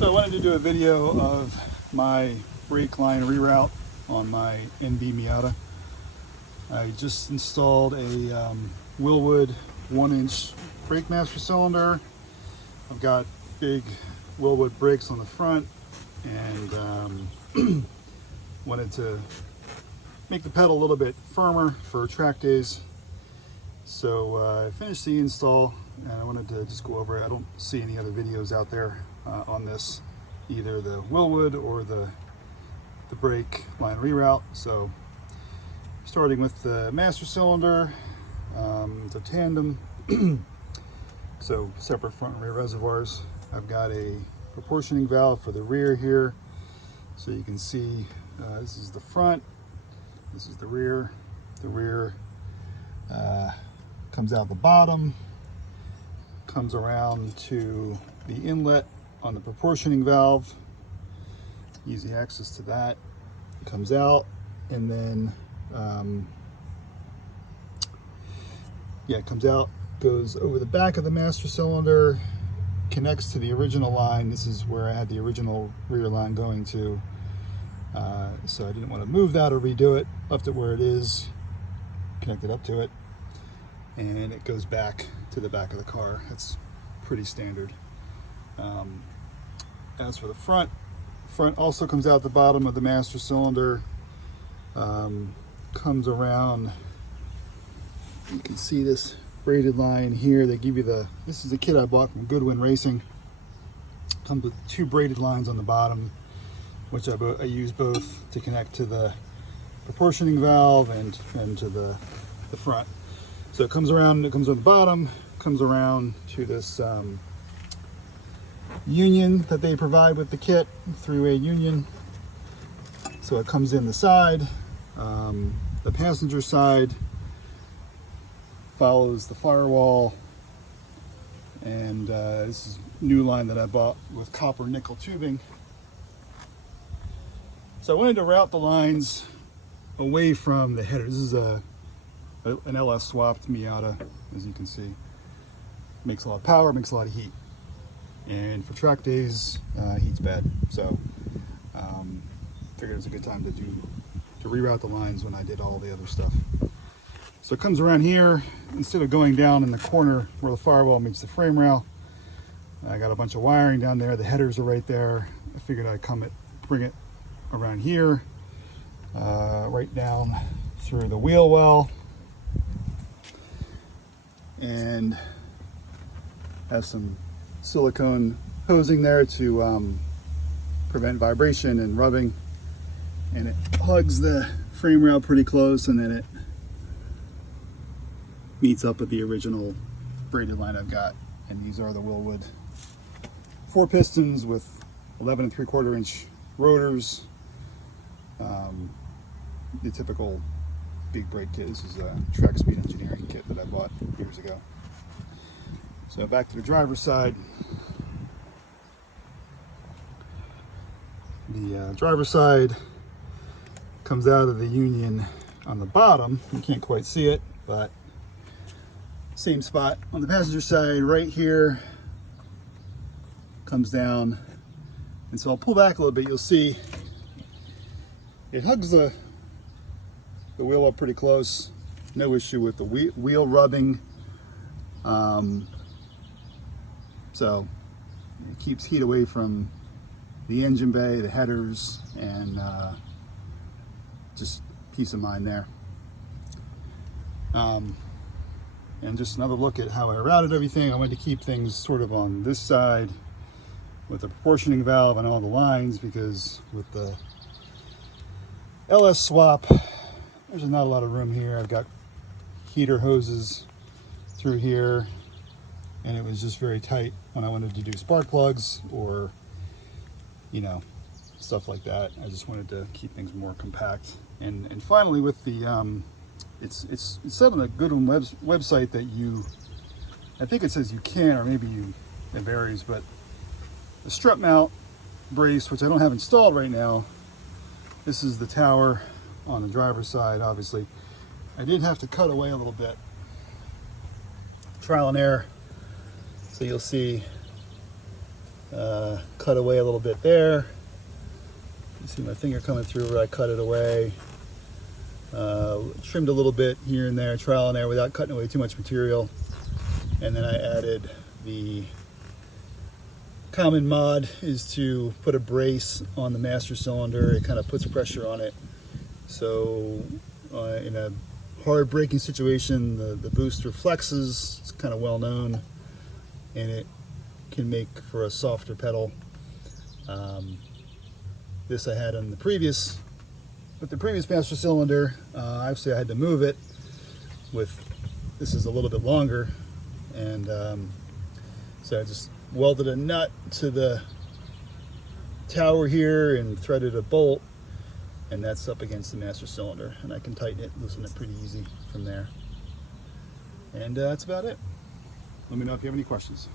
So I wanted to do a video of my brake line reroute on my NB Miata. I just installed a Wilwood 1-inch brake master cylinder. I've got big Wilwood brakes on the front and wanted to make the pedal a little bit firmer for track days. So I finished the install and I wanted to just go over it. I don't see any other videos out there on this, either the Wilwood or the brake line reroute. So starting with the master cylinder, it's a tandem, so separate front and rear reservoirs. I've got a proportioning valve for the rear here, so you can see this is the front, this is the rear. The rear comes out the bottom, comes around to the inlet on the proportioning valve, easy access to that, comes out, and then it comes out, goes over the back of the master cylinder, connects to the original line. This is where I had the original rear line going to, so I didn't want to move that or redo it, left it where it is, connected up to it, and it goes back to the back of the car. That's pretty standard. As for the front also comes out the bottom of the master cylinder, comes around. You can see this braided line here. They give you this is a kit I bought from Goodwin Racing. Comes with two braided lines on the bottom, which I use both to connect to the proportioning valve and to the front. So it comes around, it comes on the bottom, comes around to this union that they provide with the kit, three-way union. So it comes in the side. The passenger side follows the firewall, and this is new line that I bought with copper nickel tubing. So I wanted to route the lines away from the header. This is an LS swapped Miata, as you can see. Makes a lot of power, makes a lot of heat, and for track days, heat's bad. So figured it was a good time to reroute the lines when I did all the other stuff. So it comes around here, instead of going down in the corner where the firewall meets the frame rail. I got a bunch of wiring down there. The headers are right there. I figured I'd bring it around here, right down through the wheel well, and have some silicone hosing there to prevent vibration and rubbing. And it hugs the frame rail pretty close, and then it meets up with the original braided line I've got. And these are the Wilwood 4 pistons with 11 3/4 inch rotors. The typical big brake kit. This is a Track Speed Engineering kit that I bought years ago. So back to the driver's side. The driver's side comes out of the union on the bottom. You can't quite see it, but same spot on the passenger side right here, comes down. And so I'll pull back a little bit. You'll see it hugs the wheel up pretty close. No issue with the wheel rubbing. So it keeps heat away from the engine bay, the headers, and just peace of mind there. And just another look at how I routed everything. I wanted to keep things sort of on this side with the proportioning valve and all the lines, because with the LS swap, there's not a lot of room here. I've got heater hoses through here, and it was just very tight when I wanted to do spark plugs or, you know, stuff like that. I just wanted to keep things more compact. And finally, with the it's said on the Goodwin website that I think it says you can, or maybe it varies, but the strut mount brace, which I don't have installed right now, this is the tower on the driver's side. Obviously I did have to cut away a little bit, trial and error. So you'll see cut away a little bit there. You see my finger coming through where I cut it away. Trimmed a little bit here and there, trial and error, without cutting away too much material. And then I added the common mod is to put a brace on the master cylinder. It kind of puts pressure on it. So in a hard braking situation, the booster flexes. It's kind of well known, and it can make for a softer pedal. This I had on the previous, with the previous master cylinder. Obviously I had to move it. With this is a little bit longer, and so I just welded a nut to the tower here and threaded a bolt, and that's up against the master cylinder, and I can tighten it, loosen it pretty easy from there. And that's about it. Let me know if you have any questions.